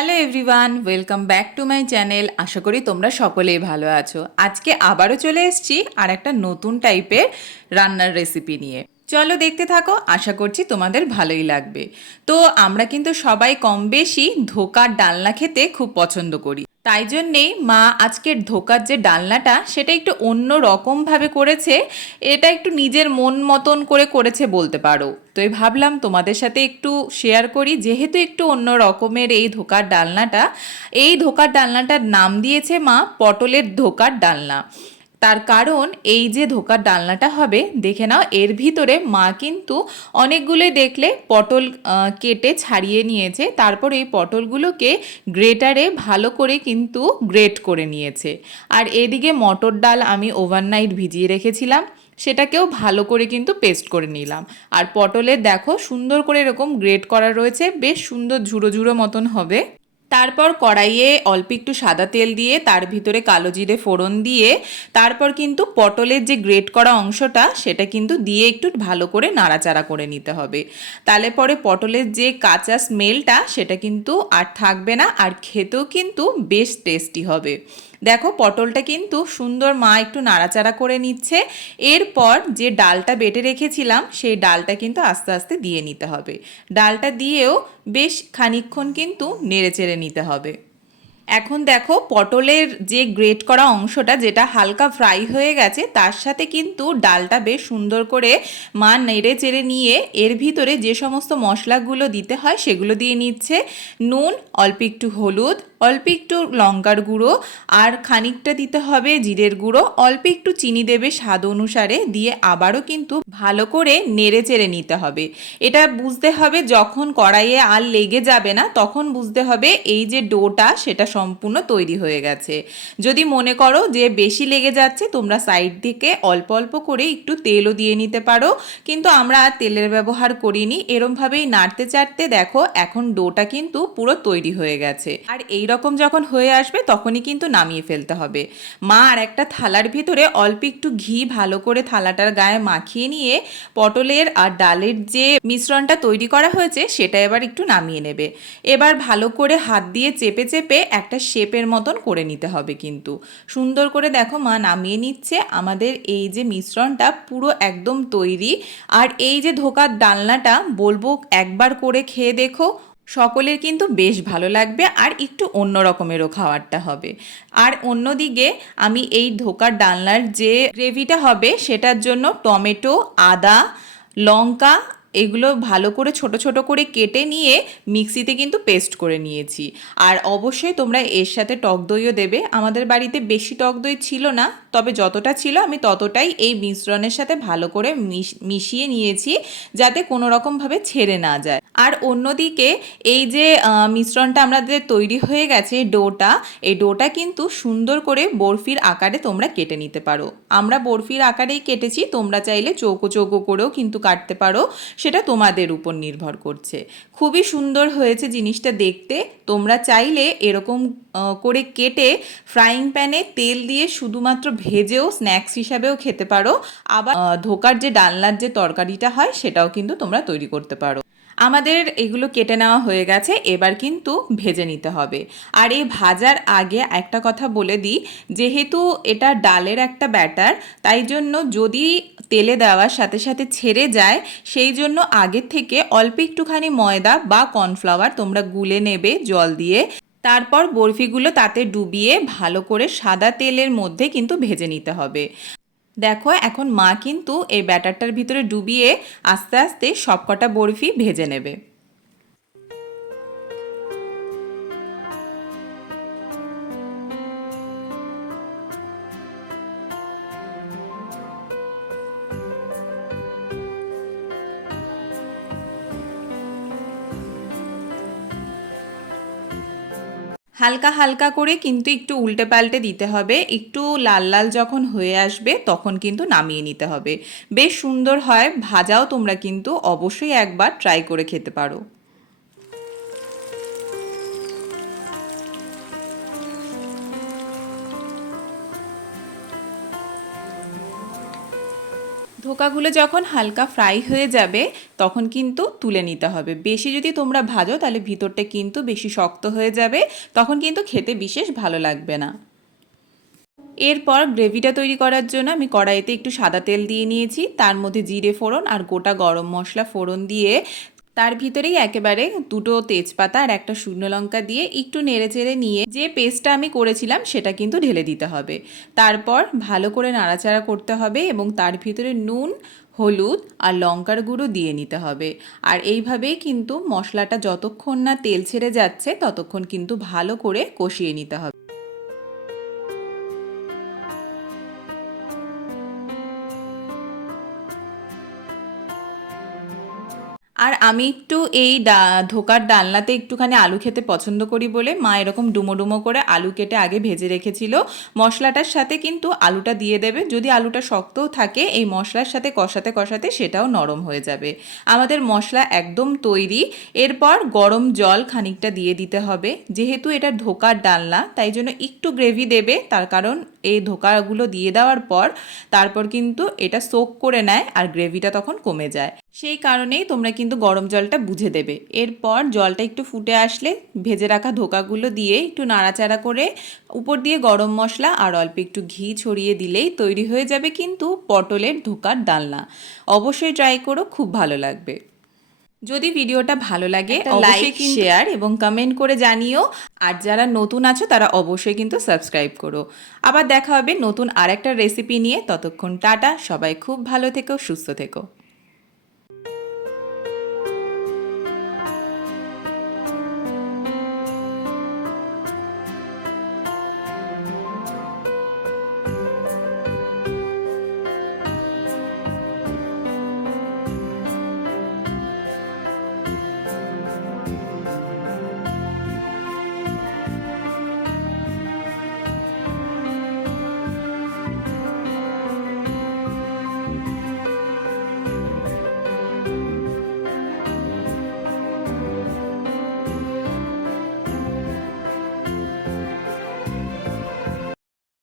Hello everyone welcome back to my channel আশা করি তোমরা সকলেই ভালো আছো। আজকে আবারও চলে এসেছি আর একটা নতুন টাইপের রান্নার রেসিপি নিয়ে। চলো দেখতে থাকো, আশা করছি তোমাদের ভালোই লাগবে। তো আমরা কিন্তু সবাই কম বেশি ধোকার ডালনা খেতে খুব পছন্দ করি। তাই জন্যেই মা আজকের ধোকার যে ডালনাটা সেটা একটু অন্য রকমভাবে করেছে, এটা একটু নিজের মন মতন করে করেছে বলতে পারো। তো এই ভাবলাম তোমাদের সাথে একটু শেয়ার করি, যেহেতু একটু অন্য রকমের এই ধোকার ডালনাটা, এই ধোকার ডালনাটার নাম দিয়েছে মা পটলের ধোকার ডালনা। তার কারণ এই যে ধোকার ডালনাটা হবে, দেখে নাও, এর ভিতরে মা কিন্তু অনেকগুলোই দেখলে পটল কেটে ছাড়িয়ে নিয়েছে। তারপর এই পটলগুলোকে গ্রেটারে ভালো করে কিন্তু গ্রেট করে নিয়েছে। আর এদিকে মটর ডাল আমি ওভারনাইট ভিজিয়ে রেখেছিলাম, সেটাকেও ভালো করে কিন্তু পেস্ট করে নিলাম। আর পটলের দেখো সুন্দর করে এরকম গ্রেট করা রয়েছে, বেশ সুন্দর ঝুড়ো ঝুড়ো মতন হবে। তারপর কড়াইয়ে অল্প একটু সাদা তেল দিয়ে, তার ভিতরে কালো জিরে ফোড়ন দিয়ে, তারপর কিন্তু পটলের যে গ্রেট করা অংশটা, সেটা কিন্তু দিয়ে একটু ভালো করে নাড়াচাড়া করে নিতে হবে। তাহলে পরে পটলের যে কাঁচা স্মেলটা সেটা কিন্তু আর থাকবে না, আর খেতেও কিন্তু বেশ টেস্টি হবে। দেখো, পটলটা কিন্তু সুন্দর মা একটু নাড়াচাড়া করে নিচ্ছে। এরপর যে ডালটা বেটে রেখেছিলাম, সেই ডালটা কিন্তু আস্তে আস্তে দিয়ে নিতে হবে। ডালটা দিয়েও বেশ খানিকক্ষণ কিন্তু নেড়ে চেড়ে নিতে হবে। এখন দেখো, পটলের যে গ্রেট করা অংশটা, যেটা হালকা ফ্রাই হয়ে গেছে, তার সাথে কিন্তু ডালটা বেশ সুন্দর করে মা নেড়ে চেড়ে নিয়ে এর ভিতরে যে সমস্ত মশলাগুলো দিতে হয়, সেগুলো দিয়ে নিচ্ছে। নুন, অল্প একটু হলুদ অল্প একটু লঙ্কার গুঁড়ো আর খানিকটা দিতে হবে জিরের গুঁড়ো। অল্প একটু চিনি দেবে স্বাদ অনুসারে দিয়ে আবারও কিন্তু ভালো করে নেড়ে চেড়ে নিতে হবে। এটা বুঝতে হবে যখন কড়াইয়ে আর লেগে যাবে না তখন বুঝতে হবে এই যে ডোটা সেটা সম্পূর্ণ তৈরি হয়ে গেছে। যদি মনে করো যে বেশি লেগে যাচ্ছে তোমরা সাইড থেকে অল্প অল্প করে একটু তেলও দিয়ে নিতে পারো। কিন্তু আমরা আর তেলের ব্যবহার করিনি। এরমভাবেই নাড়তে চাড়তে দেখো এখন ডোটা কিন্তু পুরো তৈরি হয়ে গেছে। আর এই রকম যখন হয়ে আসবে, তখনই কিন্তু নামিয়ে ফেলতে হবে। মা আর একটা থালার ভিতরে অল্প একটু ঘি ভালো করে থালাটার গায়ে মাখিয়ে নিয়ে পটলের আর ডালের যে মিশ্রণটা তৈরি করা হয়েছে, সেটা এবার একটু নামিয়ে নেবে। এবার ভালো করে হাত দিয়ে চেপে চেপে একটা শেপের মতন করে নিতে হবে কিন্তু। সুন্দর করে দেখো মা নামিয়ে নিচ্ছে। আমাদের এই যে মিশ্রণটা পুরো একদম তৈরি। আর এই যে ধোকার ডালনাটা বলব একবার করে খেয়ে দেখো সকলের কিন্তু বেশ ভালো লাগবে আর একটু অন্য রকমেরও খাবারটা হবে। আর অন্যদিকে আমি এই ধোকার ডালনার যে গ্রেভিটা হবে সেটার জন্য টমেটো, আদা, লঙ্কা এগুলো ভালো করে, ছোট ছোট করে কেটে নিয়ে মিক্সিতে কিন্তু পেস্ট করে নিয়েছি। আর অবশ্যই তোমরা এর সাথে টক দইও দেবে। আমাদের বাড়িতে বেশি টক দই ছিল না, তবে যতটা ছিল আমি ততটাই এই মিশ্রণের সাথে ভালো করে মিশ- মিশিয়ে নিয়েছি যাতে কোনো রকমভাবে ছেড়ে না যায়। আর অন্যদিকে এই যে মিশ্রণটা আমাদের তৈরি হয়ে গেছে ডোটা, এই ডোটা কিন্তু সুন্দর করে বরফির আকারে তোমরা কেটে নিতে পারো। আমরা বরফির আকারেই কেটেছি, তোমরা চাইলে চৌকো চৌকো করেও কিন্তু কাটতে পারো। সেটা তোমাদের উপর নির্ভর করছে। খুবই সুন্দর হয়েছে জিনিসটা দেখতে। তোমরা চাইলে এরকম করে কেটে ফ্রাইং প্যানে তেল দিয়ে শুধুমাত্র ভেজেও স্ন্যাক্স হিসাবেও খেতে পারো। আবার ধোকার যে ডালনার যে তরকারিটা হয় সেটাও কিন্তু তোমরা তৈরি করতে পারো। আমাদের এগুলো কেটে নেওয়া হয়ে গেছে, এবার কিন্তু ভেজে নিতে হবে। আর এই ভাজার আগে একটা কথা বলে দিই, যেহেতু এটা ডালের একটা ব্যাটার, তাই জন্য যদি তেলে দেওয়ার সাথে সাথে ছেড়ে যায়, সেই জন্য আগের থেকে অল্প একটুখানি ময়দা বা কর্নফ্লাওয়ার তোমরা গুলে নেবে জল দিয়ে। তারপর বরফিগুলো তাতে ডুবিয়ে ভালো করে সাদা তেলের মধ্যে কিন্তু ভেজে নিতে হবে। দেখো এখন মা কিন্তু এই ব্যাটারটার ভিতরে ডুবিয়ে আস্তে আস্তে সবকটা বরফি ভেজে নেবে। হালকা হালকা করে কিন্তু একটু উল্টে পাল্টে দিতে হবে। একটু লাল লাল যখন হয়ে আসবে তখন কিন্তু নামিয়ে নিতে হবে। বেশ সুন্দর হয়, ভাজাও তোমরা কিন্তু অবশ্যই একবার ট্রাই করে খেতে পারো। ধোকাগুলো যখন হালকা ফ্রাই হয়ে যাবে, তখন কিন্তু তুলে নিতে হবে। বেশি যদি তোমরা ভাজো, তাহলে ভিতরটা কিন্তু বেশি শক্ত হয়ে যাবে, তখন কিন্তু খেতে বিশেষ ভালো লাগবে না। এরপর গ্রেভিটা তৈরি করার জন্য আমি কড়াইতে একটু সাদা তেল দিয়ে নিয়েছি। তার মধ্যে জিরে ফোড়ন আর গোটা গরম মশলা ফোড়ন দিয়ে তার ভিতরেই একেবারে দুটো তেজপাতা আর একটা শুকনো লঙ্কা দিয়ে একটু নেড়ে চেড়ে নিয়ে যে পেস্টটা আমি করেছিলাম সেটা কিন্তু ঢেলে দিতে হবে। তারপর ভালো করে নাড়াচাড়া করতে হবে এবং তার ভিতরে নুন, হলুদ আর লঙ্কার গুঁড়ো দিয়ে নিতে হবে। আর এইভাবেই কিন্তু মশলাটা যতক্ষণ না তেল ছেড়ে যাচ্ছে, ততক্ষণ কিন্তু ভালো করে কষিয়ে নিতে হবে। আর আমি একটু এই ধোকার ডালনাতে একটুখানি আলু খেতে পছন্দ করি বলে মা এরকম ডুমো ডুমো করে আলু কেটে আগে ভেজে রেখেছিল। মশলাটার সাথে কিন্তু আলুটা দিয়ে দেবে। যদি আলুটা শক্তও থাকে, এই মশলার সাথে কষাতে কষাতে সেটাও নরম হয়ে যাবে। আমাদের মশলা একদম তৈরি। এরপর গরম জল খানিকটা দিয়ে দিতে হবে। যেহেতু এটা ধোকার ডালনা, তাই জন্য একটু গ্রেভি দেবে। তার কারণ এই ধোকাগুলো দিয়ে দেওয়ার পর, তারপর কিন্তু এটা সোক করে নেয় আর গ্রেভিটা তখন কমে যায়। সেই কারণেই তোমরা কিন্তু গরম জলটা বুঝে দেবে। এরপর জলটা একটু ফুটে আসলে ভেজে রাখা ধোকাগুলো দিয়ে একটু নাড়াচাড়া করে উপর দিয়ে গরম মশলা আর অল্প একটু ঘি ছড়িয়ে দিলেই তৈরি হয়ে যাবে কিন্তু পটলের ধোকার ডালনা। অবশ্যই ট্রাই করো খুব ভালো লাগবে। যদি ভিডিওটা ভালো লাগে লাইক শেয়ার এবং কমেন্ট করে জানিও। আর যারা নতুন আছো তারা অবশ্যই কিন্তু সাবস্ক্রাইব করো। আবার দেখা হবে নতুন আরেকটা রেসিপি নিয়ে। ততক্ষণ টাটা সবাই খুব ভালো থেকো সুস্থ থেকো।